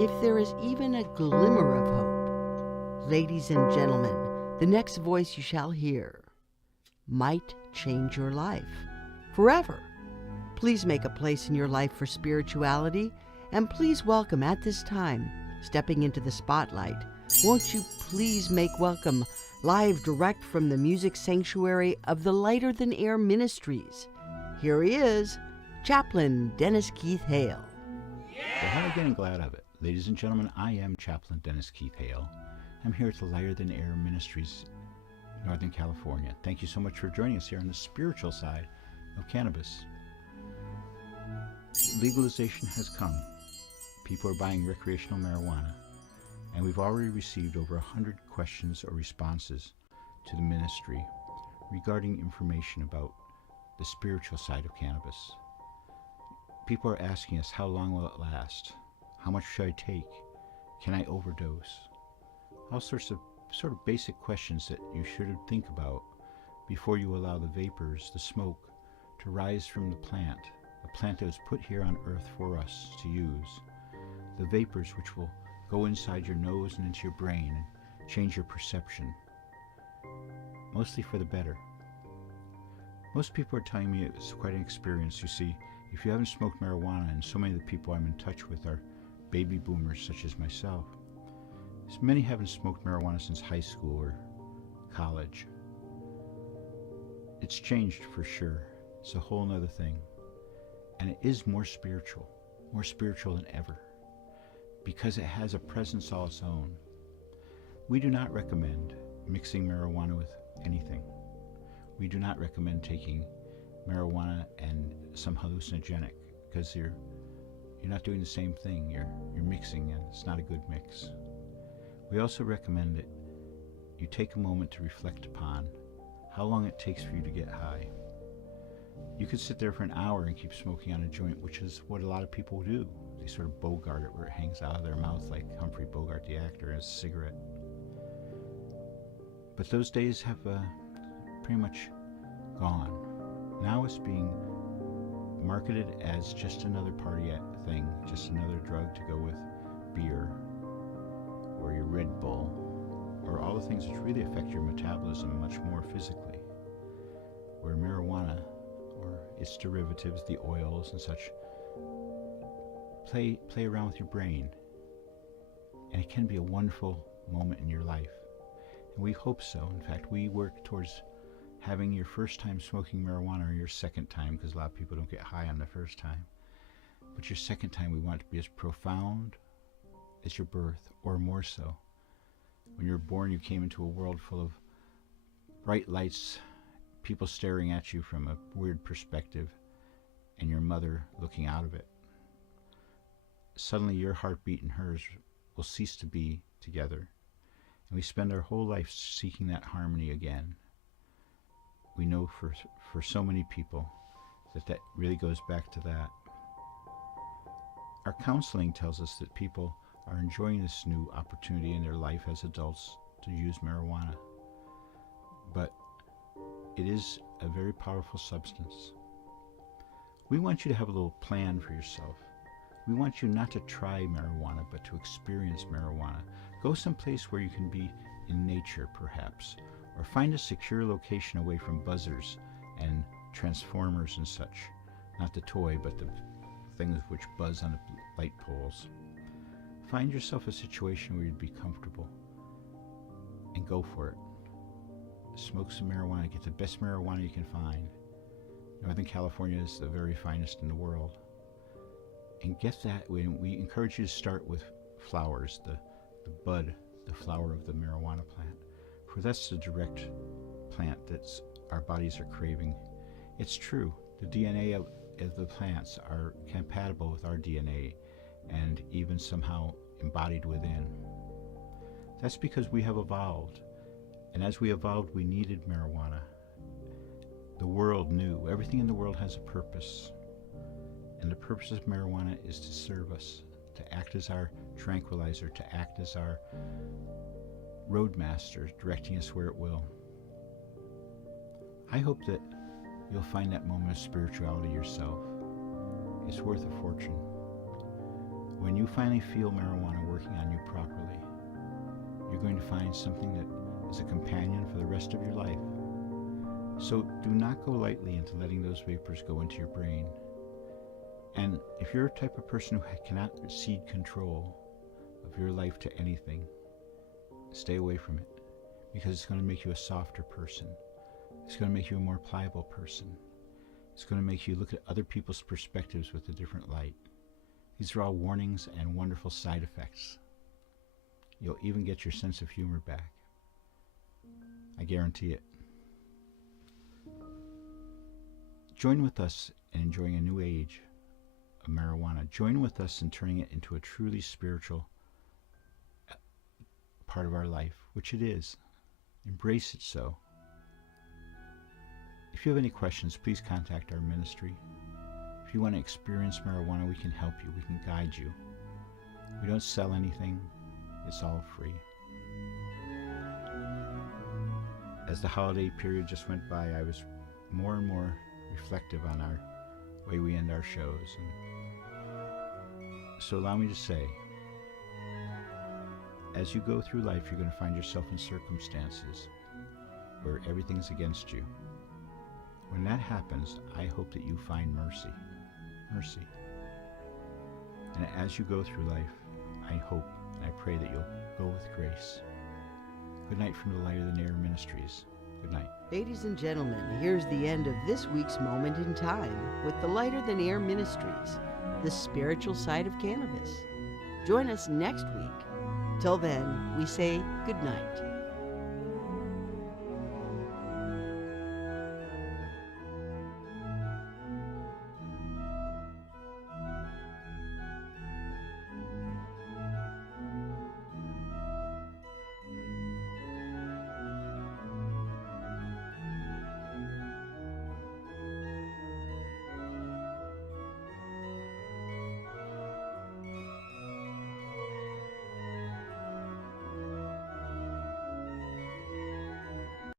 If there is even a glimmer of hope, ladies and gentlemen, the next voice you shall hear might change your life forever. Please make a place in your life for spirituality, and please welcome at this time, stepping into the spotlight, won't you please make welcome, live direct from the music sanctuary of the Lighter Than Air Ministries. Here he is, Chaplain Dennis Keith Hale. Well, how again, glad of it. Ladies and gentlemen, I am Chaplain Dennis Keith Hale. I'm here at the Lighter Than Air Ministries, Northern California. Thank you so much for joining us here on the spiritual side of cannabis. Legalization has come. People are buying recreational marijuana, and we've already received over 100 questions or responses to the ministry regarding information about the spiritual side of cannabis. People are asking us, how long will it last? How much should I take? Can I overdose? All sorts of sort of basic questions that you should think about before you allow the vapors, the smoke, to rise from the plant, a plant that was put here on earth for us to use. The vapors which will go inside your nose and into your brain and change your perception, mostly for the better. Most people are telling me it's quite an experience. You see, if you haven't smoked marijuana, and so many of the people I'm in touch with are baby boomers such as myself, so many haven't smoked marijuana since high school or college. It's changed for sure. It's a whole nother thing. And it is more spiritual than ever, because it has a presence all its own. We do not recommend mixing marijuana with anything. We do not recommend taking marijuana and some hallucinogenic, because you're not doing the same thing. You're mixing, and it's not a good mix. We also recommend that you take a moment to reflect upon how long it takes for you to get high. You could sit there for an hour and keep smoking on a joint, which is what a lot of people do. They sort of bogart it where it hangs out of their mouth like Humphrey Bogart, the actor, as a cigarette. But those days have pretty much gone. Now it's being marketed as just another party thing, just another drug to go with beer or your Red Bull, or all the things which really affect your metabolism much more physically, where marijuana or its derivatives, the oils and such, play around with your brain, and it can be a wonderful moment in your life. And we hope so. In fact, we work towards having your first time smoking marijuana, or your second time, because a lot of people don't get high on the first time, but your second time, we want it to be as profound as your birth, or more so. When you were born, you came into a world full of bright lights, people staring at you from a weird perspective, and your mother looking out of it. Suddenly your heartbeat and hers will cease to be together, and we spend our whole life seeking that harmony again. We know for so many people that really goes back to that. Our counseling tells us that people are enjoying this new opportunity in their life as adults to use marijuana, but it is a very powerful substance. We want you to have a little plan for yourself. We want you not to try marijuana, but to experience marijuana. Go someplace where you can be in nature, perhaps, or find a secure location away from buzzers and transformers and such. Not the toy, but the things which buzz on the light poles. Find yourself a situation where you'd be comfortable, and go for it. Smoke some marijuana. Get the best marijuana you can find. Northern California is the very finest in the world. And get that. We encourage you to start with flowers, the bud, the flower of the marijuana plant, for that's the direct plant that our bodies are craving. It's true. The DNA of the plants are compatible with our DNA, and even somehow embodied within. That's because we have evolved, and as we evolved, we needed marijuana. The world knew. Everything in the world has a purpose, and the purpose of marijuana is to serve us, to act as our tranquilizer, to act as our roadmaster, directing us where it will. I hope that you'll find that moment of spirituality yourself. It's worth a fortune. When you finally feel marijuana working on you properly, you're going to find something that is a companion for the rest of your life. So do not go lightly into letting those vapors go into your brain. And if you're a type of person who cannot cede control of your life to anything, stay away from it, because it's going to make you a softer person. It's going to make you a more pliable person. It's going to make you look at other people's perspectives with a different light. These are all warnings and wonderful side effects. You'll even get your sense of humor back. I guarantee it. Join with us in enjoying a new age of marijuana. Join with us in turning it into a truly spiritual part of our life, which it is. Embrace it so. If you have any questions, please contact our ministry. If you want to experience marijuana, we can help you. We can guide you. We don't sell anything. It's all free. As the holiday period just went by, I was more and more reflective on our way we end our shows. And so allow me to say, as you go through life, you're going to find yourself in circumstances where everything's against you. When that happens, I hope that you find mercy. Mercy. And as you go through life, I hope and I pray that you'll go with grace. Good night from the lighterthanairministries. Good night. Ladies and gentlemen, here's the end of this week's Moment in Time with the lighterthanairministries, the spiritual side of cannabis. Join us next week. Till then, we say good night.